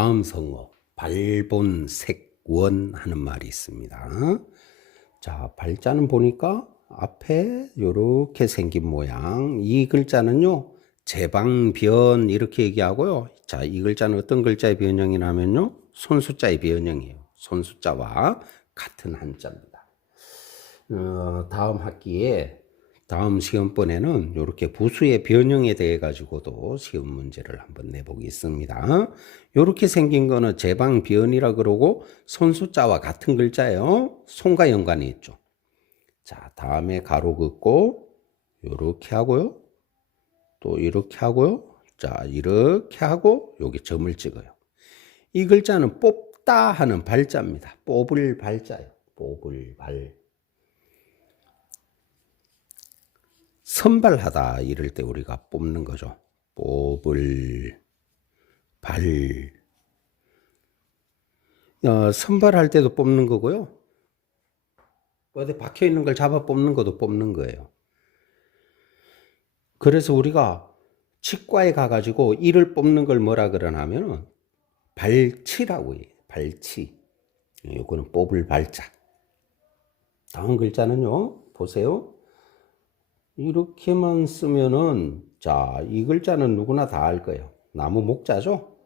다음 성어 발본색원 하는 말이 있습니다. 자, 발자는 보니까 앞에 이렇게 생긴 모양. 이 글자는요. 제방변 이렇게 얘기하고요. 자, 이 글자는 어떤 글자의 변형이냐면요. 손숫자의 변형이에요. 손숫자와 같은 한자입니다. 어, 다음 학기에 다음 시험번에는 이렇게 부수의 변형에 대해 가지고도 시험 문제를 한번 내보겠습니다. 이렇게 생긴 거는 제방 변이라 그러고 손숫자와 같은 글자예요. 손과 연관이 있죠. 자, 다음에 가로 긋고 이렇게 하고요. 또 이렇게 하고요. 자, 이렇게 하고 여기 점을 찍어요. 이 글자는 뽑다 하는 발자입니다. 뽑을 발자예요. 뽑을 발. 선발하다 이럴 때 우리가 뽑는 거죠. 뽑을 발. 어, 선발할 때도 뽑는 거고요. 어디 박혀 있는 걸 잡아 뽑는 것도 뽑는 거예요. 그래서 우리가 치과에 가가지고 이를 뽑는 걸 뭐라 그러냐면은 발치라고 해요. 발치. 요거는 뽑을 발자. 다음 글자는요. 보세요. 이렇게만 쓰면은 자, 이 글자는 누구나 다 알 거예요. 나무 목자죠?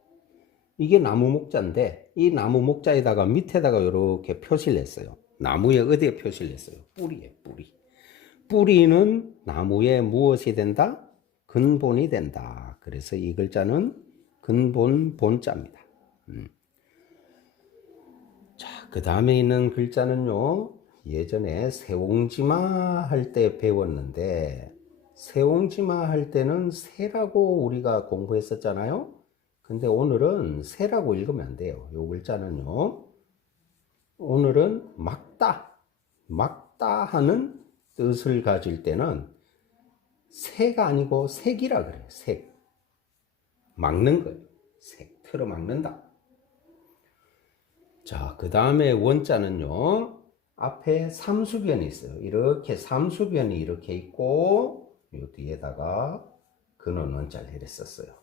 이게 나무 목자인데 이 나무 목자에다가 밑에다가 이렇게 표시를 했어요. 나무에 어디에 표시를 했어요? 뿌리에 뿌리. 뿌리는 나무에 무엇이 된다? 근본이 된다. 그래서 이 글자는 근본 본자입니다. 음. 자, 그 다음에 있는 글자는요. 예전에 세옹지마 할 때 배웠는데 세옹지마 할 때는 새라고 우리가 공부했었잖아요. 근데 오늘은 새라고 읽으면 안 돼요. 요 글자는요. 오늘은 막다, 막다 하는 뜻을 가질 때는 새가 아니고 색이라 그래요. 색. 막는 거예요. 색. 틀어 막는다. 자, 그 다음에 원자는요. 앞에 삼수변이 있어요. 이렇게 삼수변이 이렇게 있고 요 뒤에다가 근원 원자를 내렸었어요.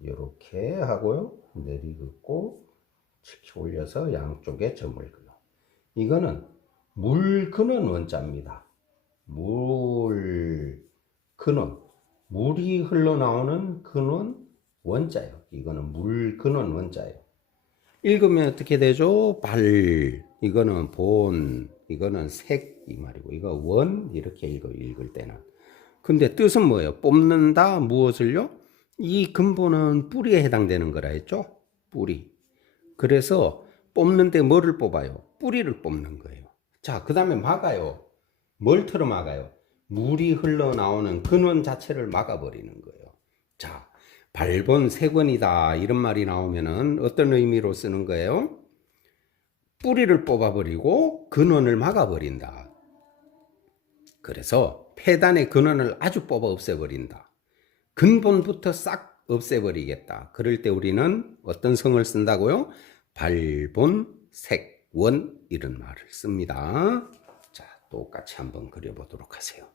이렇게 하고요. 내리긋고 치키 올려서 양쪽에 그려. 이거는 물 근원 원자입니다. 물 근원. 물이 흘러나오는 근원 원자예요. 이거는 물 근원 원자예요. 읽으면 어떻게 되죠? 발. 이거는 본. 이거는 색. 이 말이고. 이거 원. 이렇게 읽어, 읽을 때는. 근데 뜻은 뭐예요? 뽑는다. 무엇을요? 이 근본은 뿌리에 해당되는 거라 했죠? 뿌리. 그래서 뽑는데 뭐를 뽑아요? 뿌리를 뽑는 거예요. 자, 그 다음에 막아요. 뭘 틀어 막아요? 물이 흘러나오는 근원 자체를 막아버리는 거예요. 자, 발본 세권이다. 이런 말이 나오면은 어떤 의미로 쓰는 거예요? 뿌리를 뽑아버리고 근원을 막아버린다. 그래서 폐단의 근원을 아주 뽑아 없애버린다. 근본부터 싹 없애버리겠다. 그럴 때 우리는 어떤 성을 쓴다고요? 발본, 색, 원 이런 말을 씁니다. 자, 똑같이 한번 그려보도록 하세요.